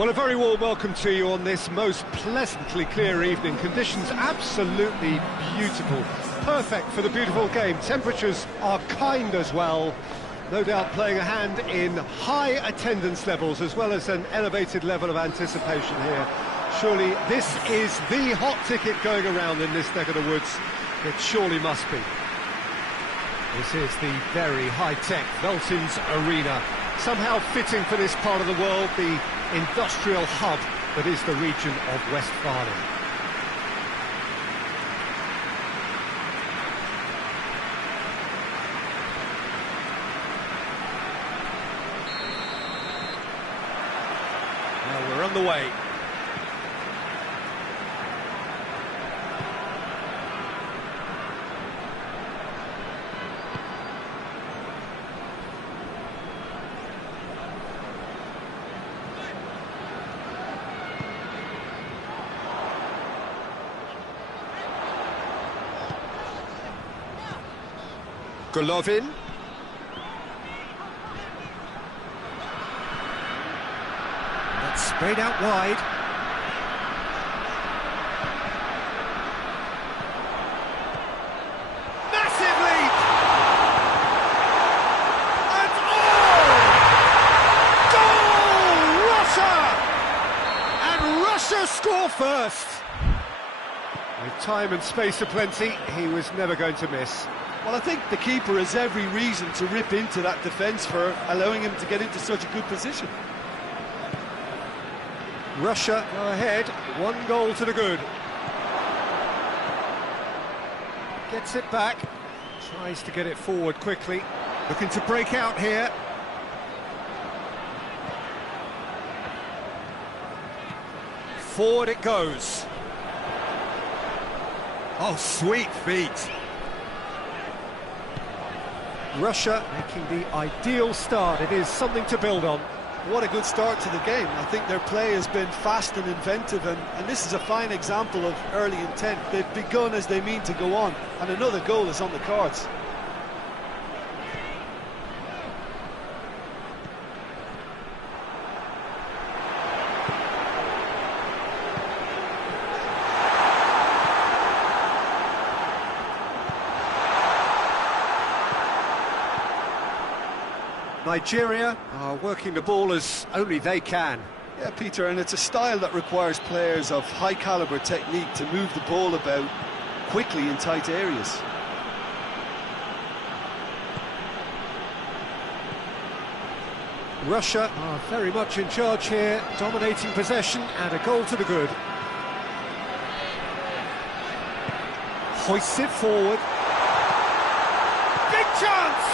Well, a very warm welcome to you on this most pleasantly clear evening. Conditions absolutely beautiful. Perfect for the beautiful game. Temperatures are kind as well. No doubt playing a hand in high attendance levels as well as an elevated level of anticipation here. Surely this is the hot ticket going around in this neck of the woods. It surely must be. This is the very high-tech Veltins Arena. Somehow fitting for this part of the world, the industrial hub that is the region of Westphalia. Well, we're on the way. Golovin. That's sprayed out wide. Massive lead! And goal! Russia! And Russia score first! With time and space aplenty, he was never going to miss. Well, I think the keeper has every reason to rip into that defence for allowing him to get into such a good position. Russia go ahead, 1 goal to the good. Gets it back, tries to get it forward quickly, looking to break out here. Forward it goes. Oh, sweet feet. Russia making the ideal start. It is something to build on. What a good start to the game. I think their play has been fast and inventive, and this is a fine example of early intent. They've begun as they mean to go on, and another goal is on the cards. Nigeria are working the ball as only they can. Yeah, Peter, and it's a style that requires players of high-caliber technique to move the ball about quickly in tight areas. Russia are very much in charge here, dominating possession and a goal to the good. Hoists it forward. Big chance!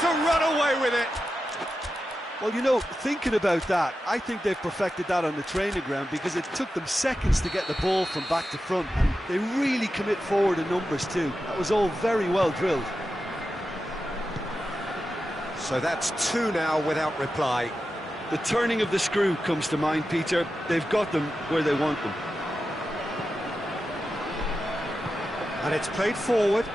To run away with it. Well, you know, thinking about that, I think they've perfected that on the training ground because it took them seconds to get the ball from back to front, and they really commit forward in numbers too. That was all very well drilled. So that's 2 now without reply. The turning of the screw comes to mind, Peter. They've got them where they want them. And it's played forward.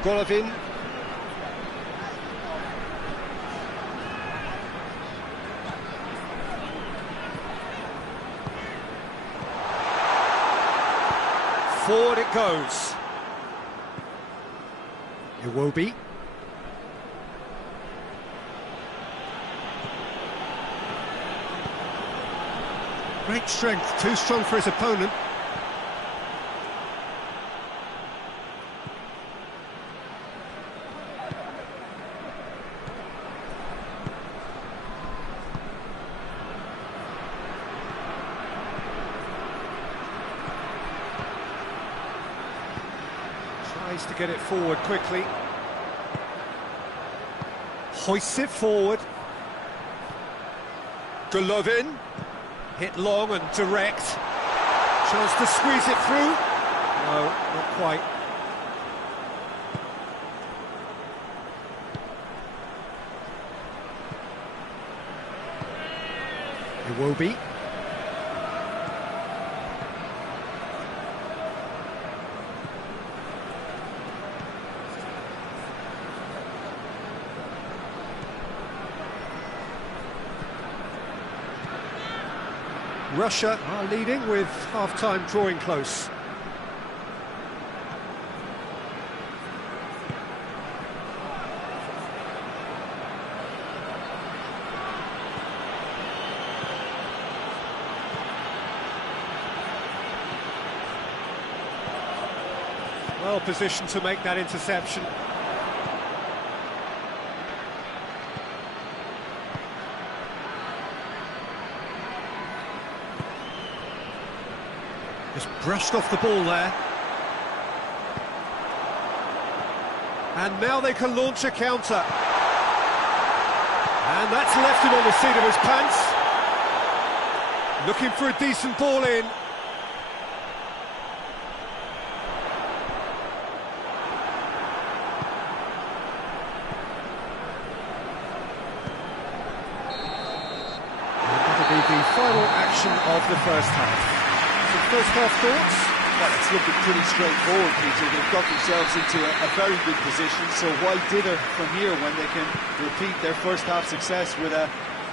Golovin. Forward it goes. Iwobi. Great strength, too strong for his opponent. Tries to get it forward quickly. Hoists it forward. Golovin. Hit long and direct. Chance to squeeze it through. No, not quite. Iwobi. Russia are leading with half-time drawing close. Well positioned to make that interception. Just brushed off the ball there. And now they can launch a counter. And that's left him on the seat of his pants. Looking for a decent ball in. The final action of the first half. Some first half thoughts? Well, it's looking pretty straightforward, Peter. They've got themselves into a very good position, so why dither from here when they can repeat their first half success with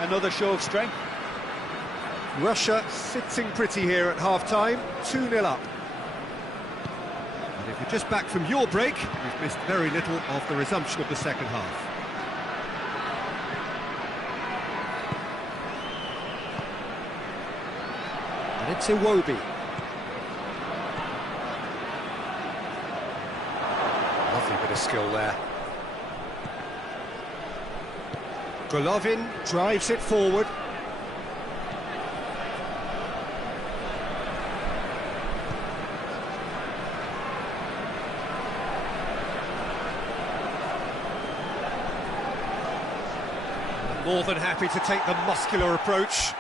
another show of strength? Russia sitting pretty here at half-time, 2-0 up. And if you're just back from your break, you've missed very little of the resumption of the second half. And it's Iwobi. Lovely bit of skill there. Golovin drives it forward. More than happy to take the muscular approach.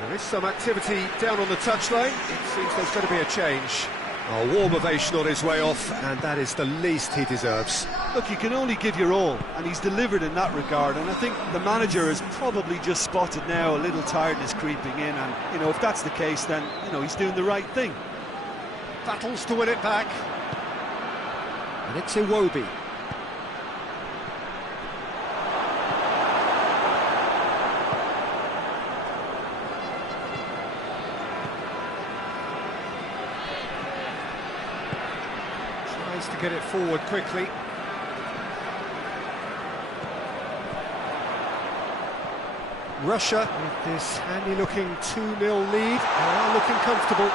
There is some activity down on the touchline. It seems there's going to be a change. A warm ovation on his way off, and that is the least he deserves. Look, you can only give your all, and he's delivered in that regard, and I think the manager has probably just spotted now a little tiredness creeping in, and, you know, if that's the case, then, you know, he's doing the right thing. Battles to win it back. And it's Iwobi. Tries to get it forward quickly. Russia, with this handy-looking 2-0 lead, are looking comfortable.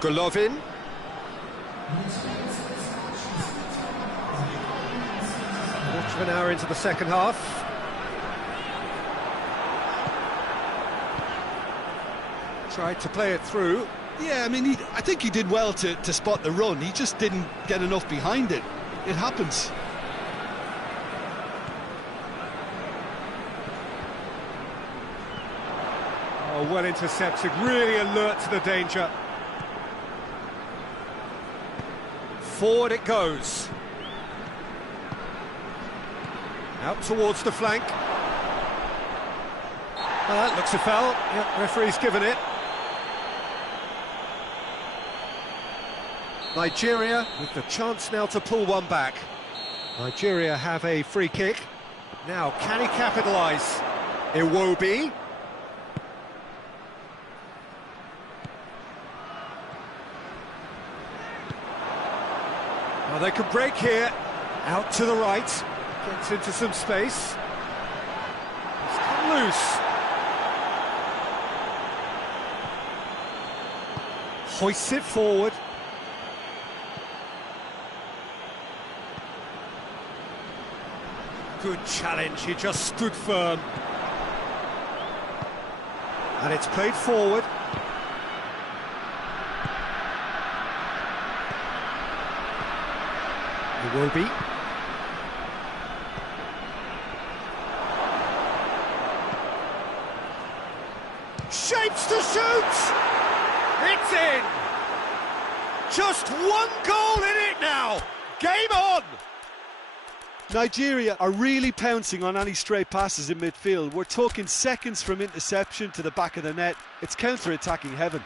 Golovin. Quarter of an hour into the second half. Tried to play it through. Yeah, I mean, I think he did well to spot the run. He just didn't get enough behind it. It happens. Oh, well intercepted, really alert to the danger. Forward it goes. Out towards the flank. That looks a foul. Yep, referee's given it. Nigeria with the chance now to pull one back. Nigeria have a free kick. Now, can he capitalise? Iwobi. Well, they could break here. Out to the right. Gets into some space. It's come loose. Hoists it forward. Good challenge, he just stood firm. And it's played forward. Iwobi. Shapes to shoot! It's in! Just one goal in it now! Game on! Nigeria are really pouncing on any stray passes in midfield. We're talking seconds from interception to the back of the net. It's counter-attacking heaven.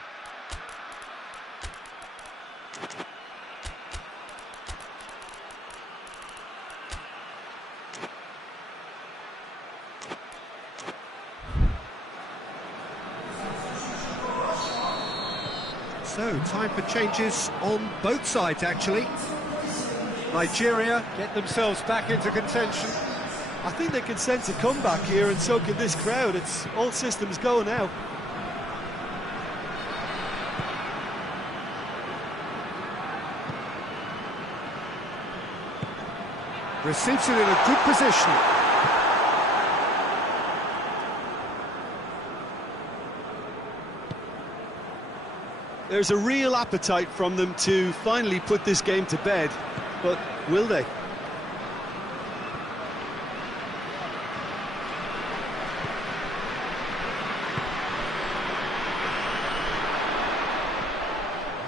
So, time for changes on both sides, actually. Nigeria get themselves back into contention. I think they can sense a comeback here, and so can this crowd. It's all systems go now. Receives it in a good position. There's a real appetite from them to finally put this game to bed, but will they?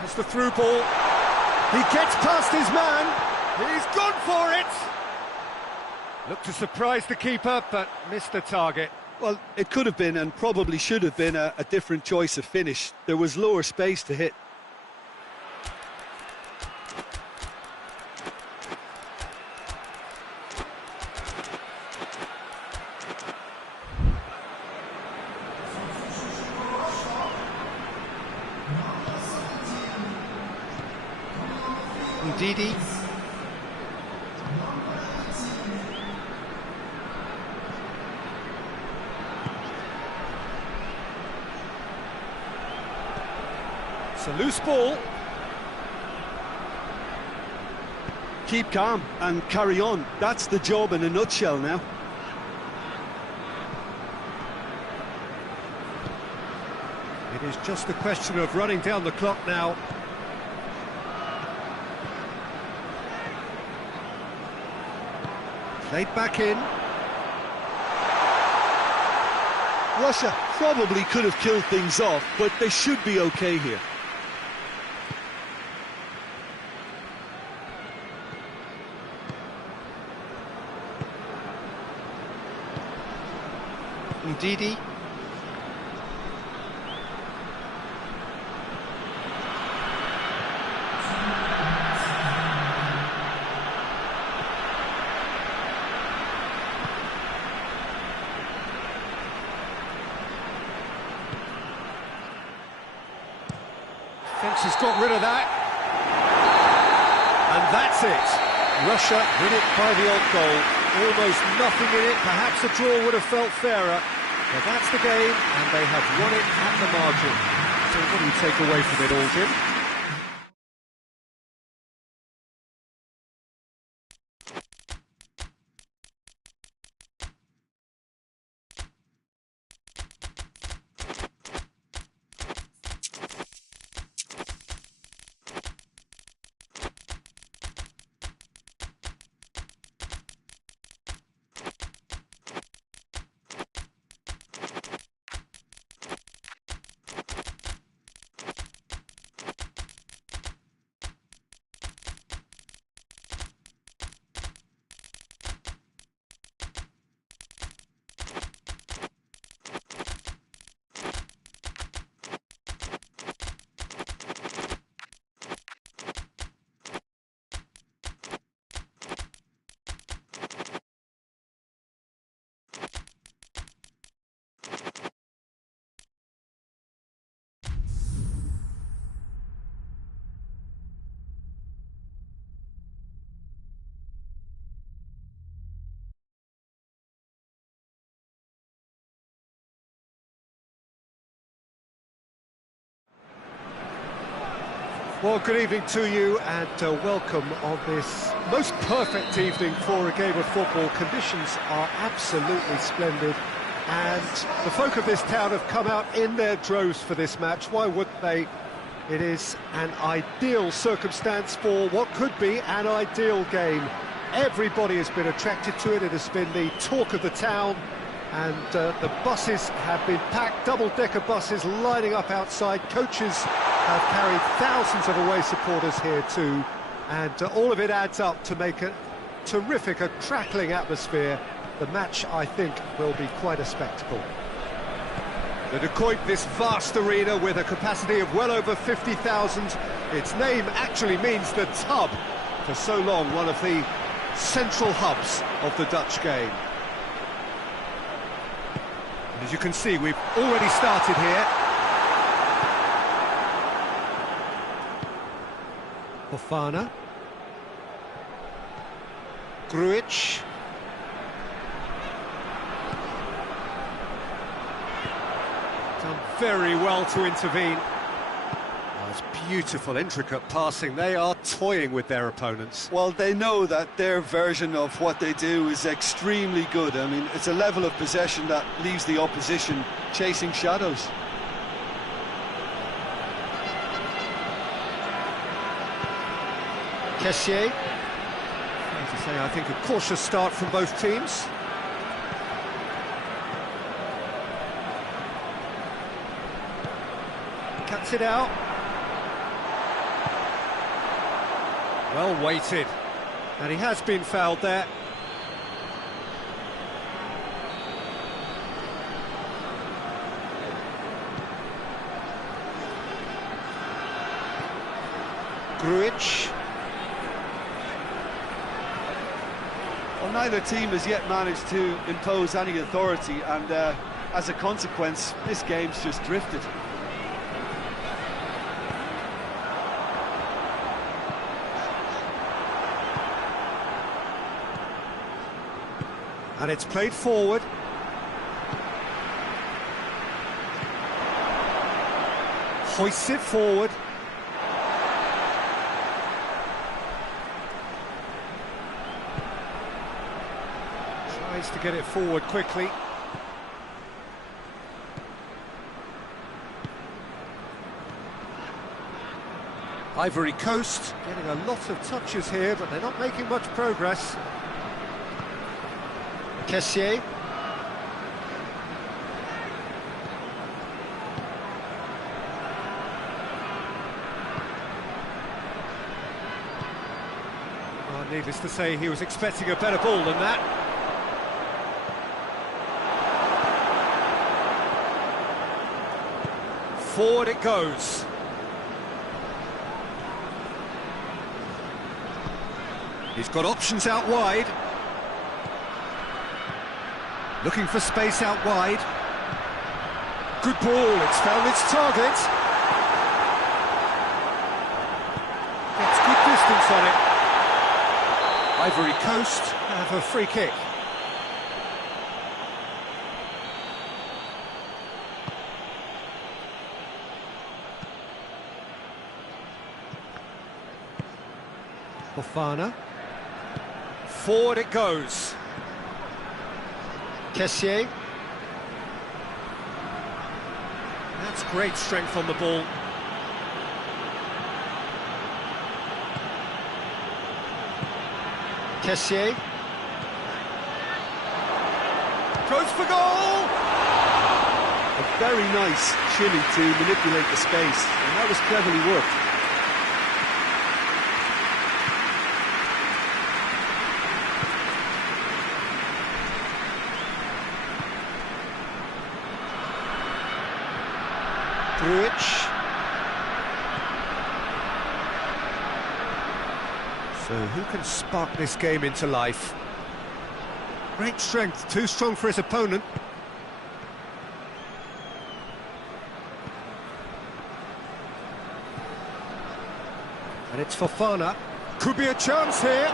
That's the through ball. He gets past his man. He's gone for it. Looked to surprise the keeper, but missed the target. Well, it could have been, and probably should have been, a different choice of finish. There was lower space to hit. Ndidi. It's a loose ball. Keep calm and carry on. That's the job in a nutshell now. It is just a question of running down the clock now. Played back in. Russia probably could have killed things off, but they should be okay here. Ndidi. Fence has got rid of that. And that's it. Russia win it by the odd goal. Almost nothing in it. Perhaps a draw would have felt fairer. But that's the game, and they have won it at the margin. So what do you take away from it all, Jim? Well, good evening to you, and welcome on this most perfect evening for a game of football. Conditions are absolutely splendid, and the folk of this town have come out in their droves for this match. Why wouldn't they? It is an ideal circumstance for what could be an ideal game. Everybody has been attracted to it. It has been the talk of the town, and the buses have been packed, double-decker buses lining up outside. Coaches have carried thousands of away supporters here too, and all of it adds up to make a terrific, a crackling atmosphere. The match, I think, will be quite a spectacle. The Decoit, this vast arena with a capacity of well over 50,000. Its name actually means the tub. For so long, one of the central hubs of the Dutch game. And as you can see, we've already started here. Fofana. Grujic. Done very well to intervene. Oh, it's beautiful, intricate passing. They are toying with their opponents. Well, they know that their version of what they do is extremely good. I mean, it's a level of possession that leaves the opposition chasing shadows. Kessié. Fair to say, I think a cautious start from both teams. Cuts it out. Well weighted. And he has been fouled there. Grujic. Well, neither team has yet managed to impose any authority, and as a consequence, this game's just drifted. And it's played forward. Hoists it forward. Tries to get it forward quickly. Ivory Coast getting a lot of touches here, but they're not making much progress. Kessié. Well, needless to say, he was expecting a better ball than that. Forward it goes. He's got options out wide. Looking for space out wide. Good ball, it's found its target. Gets good distance on it. Ivory Coast have a free kick. Fofana. Forward it goes. Kessié. That's great strength on the ball. Kessié. Goes for goal! A very nice shimmy to manipulate the space, and that was cleverly worked. Grujic. So who can spark this game into life? Great strength, too strong for his opponent. And it's Fofana. Could be a chance here.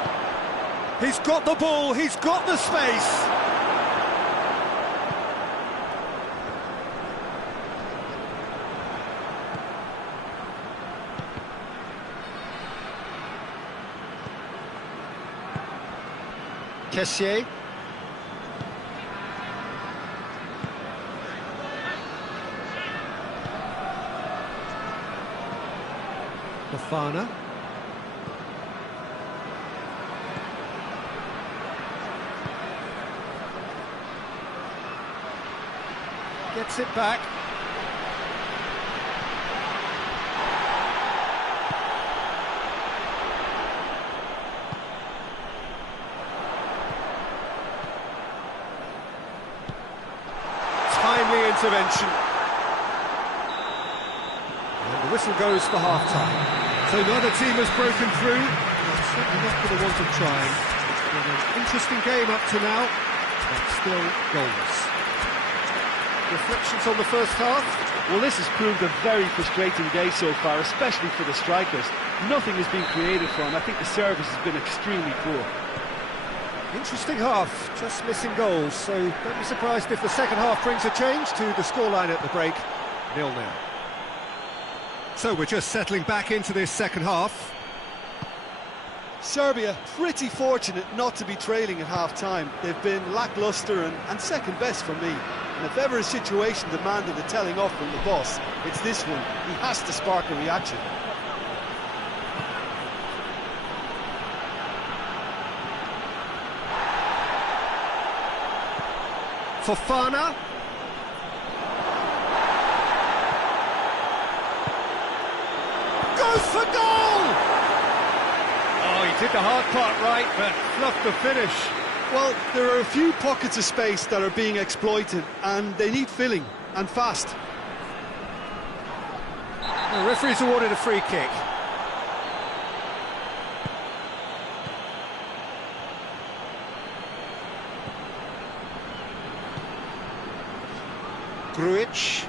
He's got the ball, he's got the space. Kessié. Fofana. Gets it back. Timely intervention. And the whistle goes for half-time. So neither team has broken through. They're certainly not for the want of trying. It's been an interesting game up to now, but still goals. Reflections on the first half? Well, this has proved a very frustrating day so far, especially for the strikers. nothing has been created for him. I think the service has been extremely poor. Interesting half, just missing goals, so don't be surprised if the second half brings a change to the scoreline at the break, 0-0. So we're just settling back into this second half. Serbia pretty fortunate not to be trailing at half-time. They've been lacklustre and second best for me. And if ever a situation demanded a telling off from the boss, it's this one. He has to spark a reaction. Fofana. Goes for goal! Oh, he did the hard part right, but fluffed the finish. Well, there are a few pockets of space that are being exploited, and they need filling, and fast. The referee's awarded a free kick. Grujic.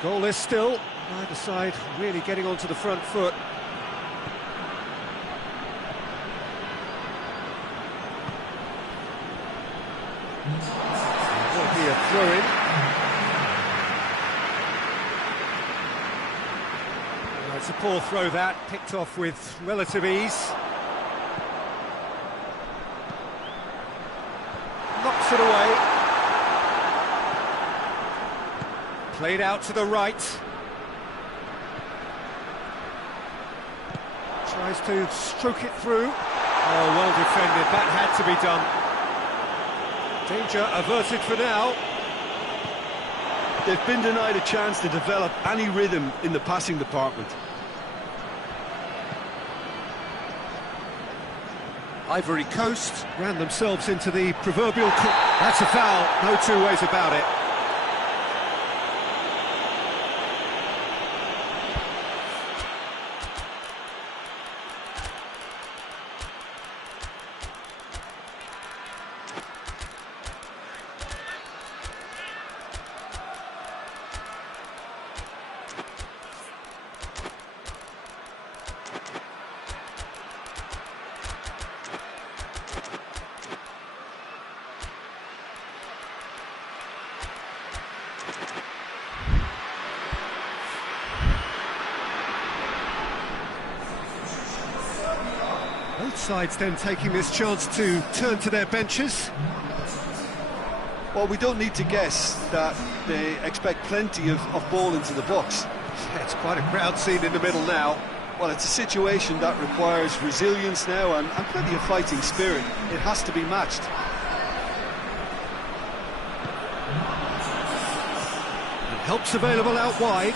Goalless still, neither side really getting onto the front foot. Will be a throw-in. It's a poor throw that, picked off with relative ease. Knocks it away. Played out to the right. Tries to stroke it through. Oh, well defended. That had to be done. Danger averted for now. They've been denied a chance to develop any rhythm in the passing department. Ivory Coast ran themselves into the proverbial... That's a foul, no two ways about it. Both sides then taking this chance to turn to their benches. Well, we don't need to guess that they expect plenty of ball into the box. Yeah, it's quite a crowd scene in the middle now. Well, it's a situation that requires resilience now and plenty of fighting spirit. It has to be matched. And help's available out wide.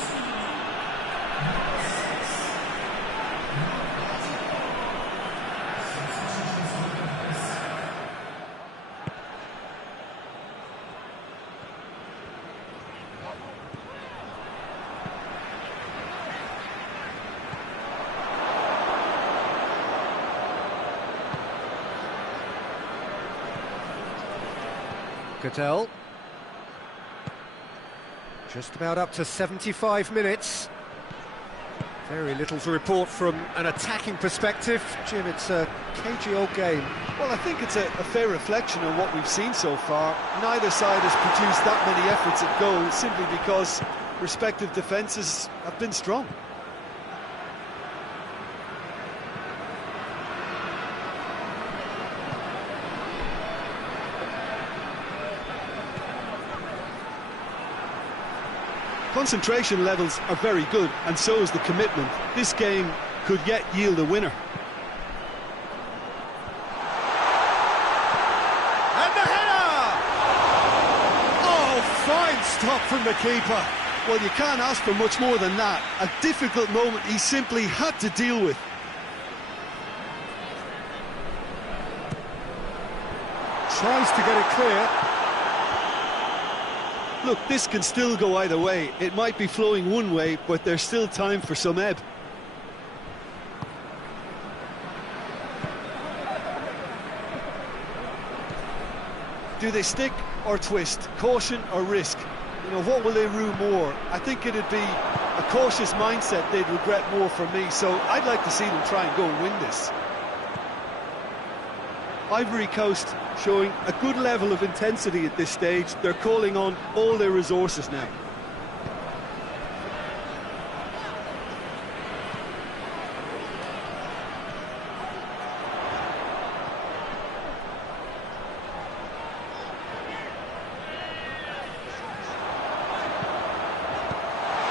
Cattell. Just about up to 75 minutes. Very little to report from an attacking perspective. Jim, it's a cagey old game. Well, I think it's a fair reflection of what we've seen so far. Neither side has produced that many efforts at goal simply because respective defences have been strong. Concentration levels are very good, and so is the commitment. This game could yet yield a winner. And the header! Oh, fine stop from the keeper. Well, you can't ask for much more than that. A difficult moment he simply had to deal with. Tries to get it clear. Look, this can still go either way. It might be flowing one way, but there's still time for some ebb. Do they stick or twist? Caution or risk? You know, what will they rue more? I think it'd be a cautious mindset they'd regret more for me, so I'd like to see them try and go and win this. Ivory Coast showing a good level of intensity at this stage. They're calling on all their resources now.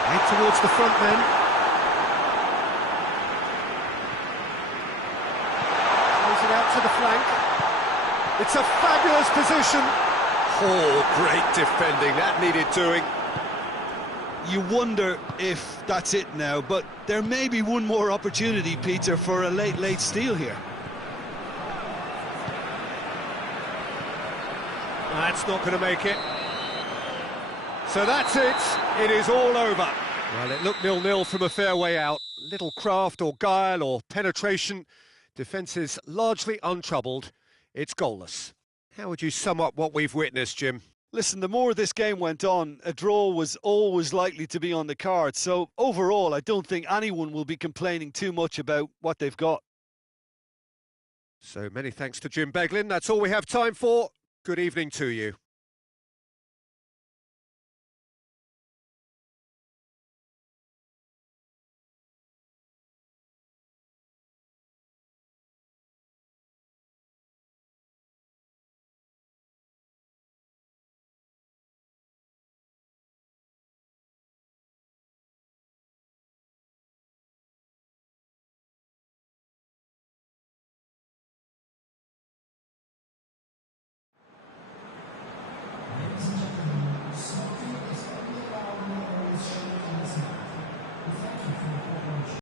Right towards the front then. Throws it out to the flank. It's a fabulous position. Oh, great defending. That needed doing. You wonder if that's it now, but there may be one more opportunity, Peter, for a late steal here. That's not going to make it. So that's it. It is all over. Well, it looked 0-0 from a fair way out. Little craft or guile or penetration. Defence is largely untroubled. It's goalless. How would you sum up what we've witnessed, Jim? Listen, the more this game went on, a draw was always likely to be on the cards. So overall, I don't think anyone will be complaining too much about what they've got. So many thanks to Jim Beglin. That's all we have time for. Good evening to you.